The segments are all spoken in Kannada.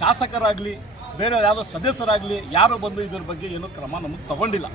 ಶಾಸಕರಾಗಲಿ ಬೇರೆ ಯಾವುದೋ ಸದಸ್ಯರಾಗಲಿ ಯಾರು ಬಂದು ಇದರ ಬಗ್ಗೆ ಏನೂ ಕ್ರಮ ನಮಗೆ ತಗೊಂಡಿಲ್ಲ.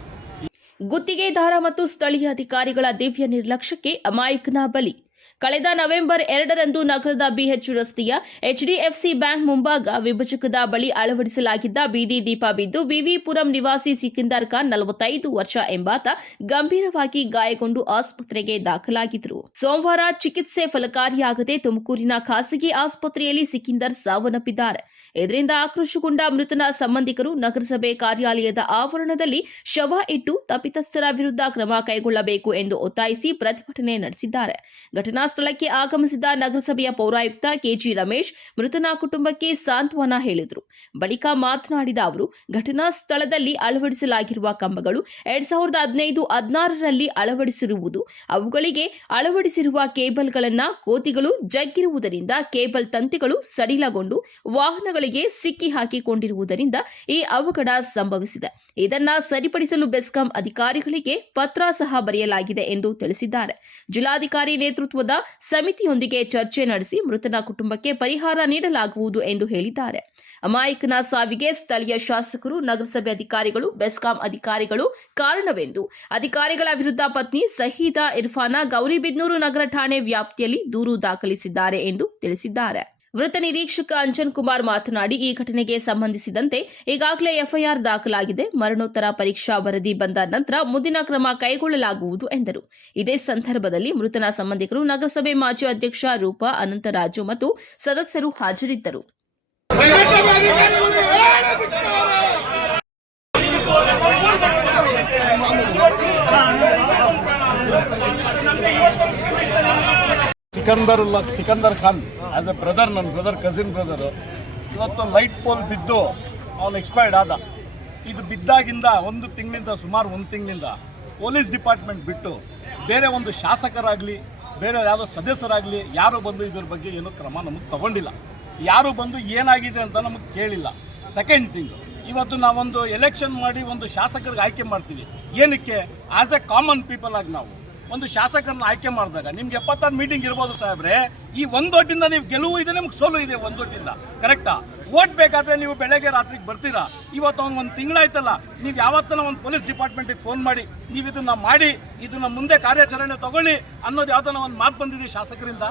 ಗುತ್ತಿಗೆದಾರ ಮತ್ತು ಸ್ಥಳೀಯ ಅಧಿಕಾರಿಗಳ ದಿವ್ಯ ನಿರ್ಲಕ್ಷ್ಯಕ್ಕೆ ಅಮಾಯಕನ ಬಲಿ. ಕಳೆದ ನವೆಂಬರ್ 2ರಂದು ನಗರದ ಬಿಎಚ್ ರಸ್ತೆಯ ಎಚ್ಡಿಎಫ್ಸಿ ಬ್ಯಾಂಕ್ ಮುಂಭಾಗ ವಿಭಜಕದ ಬಳಿ ಅಳವಡಿಸಲಾಗಿದ್ದ ಬೀದಿ ದೀಪ ಬಿದ್ದು ವಿವಿಪುರಂ ನಿವಾಸಿ ಸಿಕಿಂದರ್ ಖಾನ್ 45 ವರ್ಷ ಎಂಬಾತ ಗಂಭೀರವಾಗಿ ಗಾಯಗೊಂಡು ಆಸ್ಪತ್ರೆಗೆ ದಾಖಲಾಗಿದ್ದರು. ಸೋಮವಾರ ಚಿಕಿತ್ಸೆ ಫಲಕಾರಿಯಾಗದೆ ತುಮಕೂರಿನ ಖಾಸಗಿ ಆಸ್ಪತ್ರೆಯಲ್ಲಿ ಸಿಕಿಂದರ್ ಸಾವನ್ನಪ್ಪಿದ್ದಾರೆ. ಇದರಿಂದ ಆಕ್ರೋಶಗೊಂಡ ಮೃತನ ಸಂಬಂಧಿಕರು ನಗರಸಭೆ ಕಾರ್ಯಾಲಯದ ಆವರಣದಲ್ಲಿ ಶವ ಇಟ್ಟು ತಪ್ಪಿತಸ್ಥರ ವಿರುದ್ಧ ಕ್ರಮ ಕೈಗೊಳ್ಳಬೇಕು ಎಂದು ಒತ್ತಾಯಿಸಿ ಪ್ರತಿಭಟನೆ ನಡೆಸಿದ್ದಾರೆ. ಘಟನಾ ಸ್ಥಳಕ್ಕೆ ಆಗಮಿಸಿದ ನಗರಸಭೆಯ ಪೌರಾಯುಕ್ತ ಕೆಜಿ ರಮೇಶ್ ಮೃತನ ಕುಟುಂಬಕ್ಕೆ ಸಾಂತ್ವನ ಹೇಳಿದರು. ಬಳಿಕ ಮಾತನಾಡಿದ ಅವರು, ಘಟನಾ ಸ್ಥಳದಲ್ಲಿ ಅಳವಡಿಸಲಾಗಿರುವ ಕಂಬಗಳು 2015-16ರಲ್ಲಿ ಅಳವಡಿಸಿರುವುದು, ಅವುಗಳಿಗೆ ಅಳವಡಿಸಿರುವ ಕೇಬಲ್ಗಳನ್ನು ಕೋತಿಗಳು ಜಗ್ಗಿರುವುದರಿಂದ ಕೇಬಲ್ ತಂತಿಗಳು ಸಡಿಲಗೊಂಡು ವಾಹನಗಳಿಗೆ ಸಿಕ್ಕಿ ಹಾಕಿಕೊಂಡಿರುವುದರಿಂದ ಈ ಅವಘಡ ಸಂಭವಿಸಿದೆ. ಇದನ್ನ ಸರಿಪಡಿಸಲು ಬೆಸ್ಕಾಂ ಅಧಿಕಾರಿಗಳಿಗೆ ಪತ್ರ ಸಹ ಬರೆಯಲಾಗಿದೆ ಎಂದು ತಿಳಿಸಿದ್ದಾರೆ. ಜಿಲ್ಲಾಧಿಕಾರಿ ನೇತೃತ್ವದ ಸಮಿತಿಯೊಂದಿಗೆ ಚರ್ಚೆ ನಡೆಸಿ ಮೃತನ ಕುಟುಂಬಕ್ಕೆ ಪರಿಹಾರ ನೀಡಲಾಗುವುದು ಎಂದು ಹೇಳಿದ್ದಾರೆ. ಅಮಾಯಕನ ಸಾವಿಗೆ ಸ್ಥಳೀಯ ಶಾಸಕರು, ನಗರಸಭೆ ಅಧಿಕಾರಿಗಳು, ಬೆಸ್ಕಾಂ ಅಧಿಕಾರಿಗಳು ಕಾರಣವೆಂದು ಅಧಿಕಾರಿಗಳ ವಿರುದ್ಧ ಪತ್ನಿ ಸಹೀದಾ ಇರ್ಫಾನ ಗೌರಿಬಿದನೂರು ನಗರ ಠಾಣೆ ವ್ಯಾಪ್ತಿಯಲ್ಲಿ ದೂರು ದಾಖಲಿಸಿದ್ದಾರೆ ಎಂದು ತಿಳಿಸಿದ್ದಾರೆ. ವೃತ್ತ ನಿರೀಕ್ಷಕ ಅಂಜನ್ ಕುಮಾರ್ ಮಾತನಾಡಿ, ಈ ಘಟನೆಗೆ ಸಂಬಂಧಿಸಿದಂತೆ ಈಗಾಗಲೇ ಎಫ್ಐಆರ್ ದಾಖಲಾಗಿದೆ. ಮರಣೋತ್ತರ ಪರೀಕ್ಷಾ ವರದಿ ಬಂದ ನಂತರ ಮುಂದಿನ ಕ್ರಮ ಕೈಗೊಳ್ಳಲಾಗುವುದು ಎಂದರು. ಇದೇ ಸಂದರ್ಭದಲ್ಲಿ ಮೃತನ ಸಂಬಂಧಿಕರು, ನಗರಸಭೆ ಮಾಜಿ ಅಧ್ಯಕ್ಷ ರೂಪಾ, ಅನಂತರಾಜು ಮತ್ತು ಸದಸ್ಯರು ಹಾಜರಿದ್ದರು. Sikandar Khan as A brother, ನನ್ನ ಬ್ರದರ್, ಕಸಿನ್ ಬ್ರದರು, ಇವತ್ತು ಲೈಟ್ ಪೋಲ್ ಬಿದ್ದು ಅವನು ಎಕ್ಸ್ಪೈರ್ಡ್ ಆದ. ಇದು ಬಿದ್ದಾಗಿಂದ ಸುಮಾರು ಒಂದು ತಿಂಗಳಿಂದ ಪೊಲೀಸ್ ಡಿಪಾರ್ಟ್ಮೆಂಟ್ ಬಿಟ್ಟು ಬೇರೆ ಒಂದು ಶಾಸಕರಾಗಲಿ ಬೇರೆ ಯಾವುದೋ ಸದಸ್ಯರಾಗಲಿ ಯಾರು ಬಂದು ಇದ್ರ ಬಗ್ಗೆ ಏನೂ ಕ್ರಮ ನಮಗೆ ತಗೊಂಡಿಲ್ಲ. ಯಾರು ಬಂದು ಏನಾಗಿದೆ ಅಂತ ನಮಗೆ ಕೇಳಿಲ್ಲ. ಸೆಕೆಂಡ್ ಥಿಂಗ್, ಇವತ್ತು ನಾವೊಂದು ಎಲೆಕ್ಷನ್ ಮಾಡಿ ಒಂದು ಶಾಸಕರಿಗೆ ಆಯ್ಕೆ ಮಾಡ್ತೀವಿ. ಏನಕ್ಕೆ? ಆಸ್ ಎ ಕಾಮನ್ ಪೀಪಲ್ ಆಗಿ ನಾವು ಒಂದು ಶಾಸಕರನ್ನ ಆಯ್ಕೆ ಮಾಡಿದಾಗ ನಿಮ್ಗೆ 76 ಮೀಟಿಂಗ್ ಇರ್ಬೋದು ಸಾಹೇಬ್ರೆ, ಈ ಒಂದು ಓಟಿಂದ ನೀವು ಗೆಲುವು ಇದೆ, ನಿಮ್ಗೆ ಸೋಲು ಇದೆ. ಒಂದು ಓಟಿಂದ ಕರೆಕ್ಟಾ? ಓಟ್ ಬೇಕಾದರೆ ನೀವು ಬೆಳಗ್ಗೆ ರಾತ್ರಿಗೆ ಬರ್ತೀರಾ. ಇವತ್ತು ಒಂದು ತಿಂಗಳಾಯ್ತಲ್ಲ, ನೀವು ಯಾವತ್ತನ ಒಂದು ಪೊಲೀಸ್ ಡಿಪಾರ್ಟ್ಮೆಂಟಿಗೆ ಫೋನ್ ಮಾಡಿ ನೀವು ಇದನ್ನು ಮಾಡಿ ಇದನ್ನು ಮುಂದೆ ಕಾರ್ಯಾಚರಣೆ ತಗೊಳ್ಳಿ ಅನ್ನೋದು ಯಾವುದನ್ನ ಒಂದು ಮಾತು ಬಂದಿದೆ ಶಾಸಕರಿಂದ.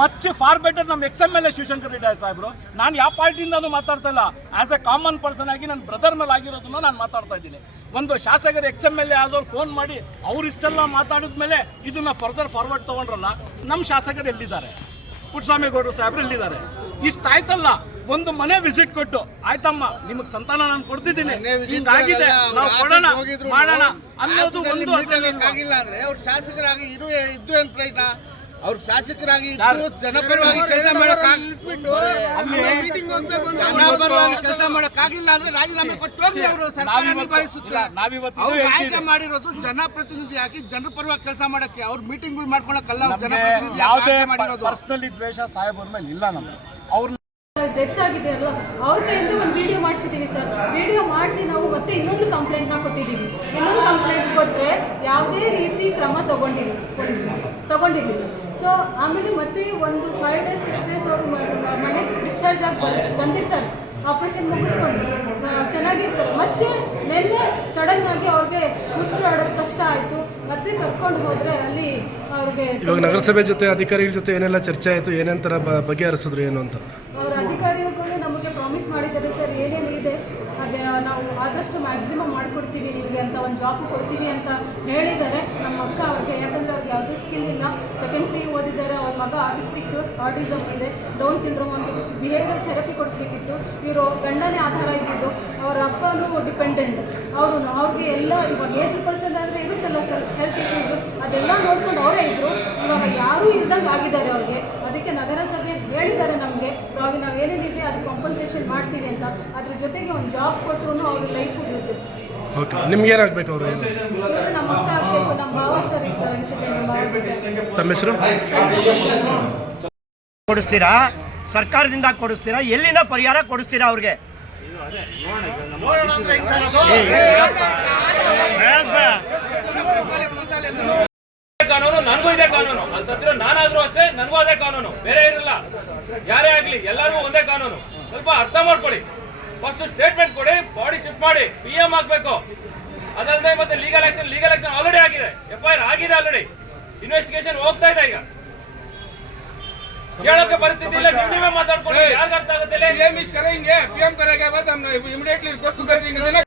ಮಚ್ ಫಾರ್ ಬೆಟರ್ ನಮ್ಮ XMLA ಶಿವಶಂಕರ್ ರೆಡ್ಡಿ ಸಾಹೇಬರು. ನಾನು ಯಾವ ಪಾರ್ಟಿಯಿಂದನೂ ಮಾತಾಡ್ತಾ ಇಲ್ಲ, ಆಸ್ ಎ ಕಾಮನ್ ಪರ್ಸನ್ ಆಗಿ ನನ್ನ ಬ್ರದರ್ ಮೇಲೆ ಆಗಿರೋದನ್ನ ನಾನು ಮಾತಾಡ್ತಾ ಇದ್ದೀನಿ. ಒಂದು ಶಾಸಕರು XMLA ಆದವ್ರು ಫೋನ್ ಮಾಡಿ ಅವ್ರು ಇಷ್ಟೆಲ್ಲ ಮಾತಾಡಿದ ಮೇಲೆ ಇದನ್ನ ಫರ್ದರ್ ಫಾರ್ವರ್ಡ್ ತೊಗೊಂಡ್ರಲ್ಲ, ನಮ್ಮ ಶಾಸಕರು ಎಲ್ಲಿದ್ದಾರೆ? ಪುಟ್ಟಸ್ವಾಮಿಗೌಡರು ಸಾಹೇಬ್ರು ಎಲ್ಲಿದ್ದಾರೆ? ಇಷ್ಟಾಯ್ತಲ್ಲ, ಒಂದು ಮನೆ ವಿಸಿಟ್ ಕೊಟ್ಟು ಆಯ್ತಮ್ಮ ನಿಮಗೆ ಸಂತಾನ ನಾನು ಕೊಡ್ತಿದ್ದೀನಿ, ಹಿಂಗಾಗಿದೆ, ನಾವು ಕೊಡೋಣ ಮಾಡೋಣ ಅನ್ನೋದು ಒಂದು ಆಗಿಲ್ಲ ಅಂದ್ರೆ ಅವ್ರು ಶಾಸಕರಾಗಿ ಇದ್ದು ಏನು ಪ್ರಯತ್ನ? ಅವ್ರು ಶಾಸಕರಾಗಿ ಜನಪರವಾಗಿ ಕೆಲಸ ಮಾಡಕ್ಕಾಗಿಲ್ಲ ಅಂದ್ರೆ ರಾಜೀನಾಮೆ ಕೊಟ್ಟು ಹೋಗಿ ಅವರು ಸರ್ಕಾರ ನಿಭಾಯಿಸುತ್ತೆ. ಅವ್ರು ಆಯ್ಕೆ ಮಾಡಿರೋದು ಜನಪ್ರತಿನಿಧಿ ಆಗಿ ಜನಪರವಾಗಿ ಕೆಲಸ ಮಾಡಕ್ಕೆ, ಅವ್ರು ಮೀಟಿಂಗ್ಗಳು ಮಾಡ್ಕೊಳಕ್ಕಲ್ಲ. ಜನಪ್ರತಿನಿಧಿ ಯಾವುದೇ ಪರ್ಸನಲಿ ದ್ವೇಷ ಸಾಹೇಬರ ಮೇಲೆ ಇಲ್ಲ. ನಮ್ಗೆ ಅವ್ರ ಡೆತ್ ಆಗಿದೆ ಅಲ್ವಾ, ಅವ್ರ ಕೈಯಿಂದ ಒಂದು ವಿಡಿಯೋ ಮಾಡಿಸಿದ್ದೀವಿ ಸರ್. ವಿಡಿಯೋ ಮಾಡಿಸಿ ನಾವು ಮತ್ತೆ ಇನ್ನೊಂದು ಕಂಪ್ಲೇಂಟ್ನ ಕೊಟ್ಟಿದ್ದೀವಿ. ಇನ್ನೊಂದು ಕಂಪ್ಲೇಂಟ್ ಕೊಟ್ಟರೆ ಯಾವುದೇ ರೀತಿ ಕ್ರಮ ಪೊಲೀಸರು ತಗೊಂಡಿರಲಿಲ್ಲ. ಸೊ ಆಮೇಲೆ ಮತ್ತೆ ಒಂದು 5 days 6 days ಅವರು ಮನೆಗೆ ಡಿಸ್ಚಾರ್ಜ್ ಆಗಿ ಬಂದಿರ್ತಾರೆ, ಆಪ್ರೇಷನ್ ಮುಗಿಸ್ಕೊಂಡು ಚೆನ್ನಾಗಿರ್ತಾರೆ. ಮತ್ತೆ ನಿನ್ನೆ ಸಡನ್ ಆಗಿ ಅವ್ರಿಗೆ ಉಸಿರಾಡೋದು ಕಷ್ಟ ಆಯಿತು. ಮತ್ತೆ ಕರ್ಕೊಂಡು ಹೋದರೆ ಅಲ್ಲಿ ಅವ್ರಿಗೆ ಇವಾಗ ನಗರಸಭೆ ಜೊತೆ ಅಧಿಕಾರಿಗಳ ಜೊತೆ ಏನೆಲ್ಲ ಚರ್ಚೆ ಆಯಿತು, ಏನೇನಂತರ ಬಗೆಹರಿಸಿದ್ರು ಏನು ಅಂತ ಅವ್ರ ಅಧಿಕಾರಿಗಳು ನಮಗೆ ಪ್ರಾಮಿಸ್ ಮಾಡಿದ್ದಾರೆ ಸರ್. ಏನೇನಿದೆ ಅದೇ ನಾವು ಆದಷ್ಟು ಮ್ಯಾಕ್ಸಿಮಮ್ ಮಾಡಿಕೊಡ್ತೀವಿ ನಿಮಗೆ ಅಂತ, ಒಂದು ಜಾಬ್ ಕೊಡ್ತೀವಿ ಅಂತ ಹೇಳಿದ್ದಾರೆ. ನಮ್ಮ ಅಕ್ಕ ಅವ್ರಿಗೆ, ಯಾಕಂದರೆ ಅವ್ರಿಗೆ ಯಾವುದೇ ಸ್ಕಿಲ್ ಇಲ್ಲ, ಸೆಕೆಂಡ್ PU ಓದಿದ್ದಾರೆ. ಅವ್ರ ಮಗ ಆಟಿಸಮ್ ಇದೆ, ಡೌನ್ ಸಿಂಡ್ರೋಮ್, ಒಂದು ಬಿಹೇವಿಯರ್ ಥೆರಪಿ ಕೊಡಿಸ್ಬೇಕಿತ್ತು. ಇವರು ಗಂಡನೇ ಆಧಾರ ಇದ್ದಿದ್ದು, ಅವರ ಅಪ್ಪನೂ ಡಿಪೆಂಡೆಂಟ್. ಅವ್ರಿಗೆ ಎಲ್ಲ ಇವಾಗ 80% ಆದರೆ ಇರುತ್ತಲ್ಲ ಸರ್ ಹೆಲ್ತ್ ಇಶ್ಯೂಸ್, ಅದೆಲ್ಲ ನೋಡ್ಕೊಂಡು ಅವರೇ ಇದ್ದರು. ಇವಾಗ ಯಾರೂ ಇಲ್ದಂಗೆ ಆಗಿದ್ದಾರೆ ಅವ್ರಿಗೆ. ಅದಕ್ಕೆ ನಗರಸಭೆ ಹೇಳಿದ್ದಾರೆ ನಮಗೆ, ನಾವು ಏನೇನಿದೆ ಅದಕ್ಕೆ ಕಾಂಪನ್ಸೇಷನ್ ಮಾಡ್ತೀವಿ ಅಂತ. ಅದ್ರ ಜೊತೆಗೆ ಒಂದು ಜಾಬ್ ಕೊಟ್ಟರು ಅವ್ರ ಲೈಫ್ ಇರುತ್ತೆ ಸರ್. ಓಕೆ, ನಿಮ್ಗೆ ಏನಾಗಬೇಕು ಅವರು? ನಮ್ಮ ಅಕ್ಕ ಆಗಬೇಕು, ನಮ್ಮ ಭಾವ ಸರ್ ಇದ್ದಾರೆ. ತಮ್ಮ ಹೆಸರು? ಕೊಡಿಸ್ತೀರಾ? ಸರ್ಕಾರದಿಂದ ಕೊಡಿಸ್ತೀರಾ? ಎಲ್ಲಿಂದ ಪರಿಹಾರ ಕೊಡಿಸ್ತೀರಾ ಅವ್ರಿಗೆ? ಕಾನೂನು ನನಗೂ ಇದೆ ಕಾನೂನು, ಅಲ್ಲಿ ಸತ್ತಿರೋ ನಾನಾದ್ರೂ ಅಷ್ಟೇ, ನನಗೂ ಅದೇ ಕಾನೂನು, ಬೇರೆ ಇರಲ್ಲ. ಯಾರೇ ಆಗ್ಲಿ ಎಲ್ಲರಿಗೂ ಒಂದೇ ಕಾನೂನು. ಸ್ವಲ್ಪ ಅರ್ಥ ಮಾಡ್ಕೊಳ್ಳಿ. ಫಸ್ಟ್ ಸ್ಟೇಟ್ಮೆಂಟ್ ಕೊಡಿ, ಬಾಡಿ ಶಿಫ್ಟ್ ಮಾಡಿ, PM ಆಗ್ಬೇಕು. ಅದಲ್ಲದೆ ಮತ್ತೆ ಲೀಗಲ್ ಆಕ್ಷನ್ ಆಲ್ರೆಡಿ ಆಗಿದೆ, FIR ಆಗಿದೆ ಆಲ್ರೆಡಿ, ಇನ್ವೆಸ್ಟಿಗೇಷನ್ ಹೋಗ್ತಾ ಇದೆ. ಈಗ ಕೇಳೋಕೆ ಪರಿಸ್ಥಿತಿ ಇಲ್ಲ, ನೀವೇ ಮಾತಾಡ್ಕೊಂಡು ಯಾರು ಅರ್ಥ ಆಗುತ್ತೆ? PM करेंगे, PM करेगा बाद हम इमीडिएटली कोर्ट को कर देंगे।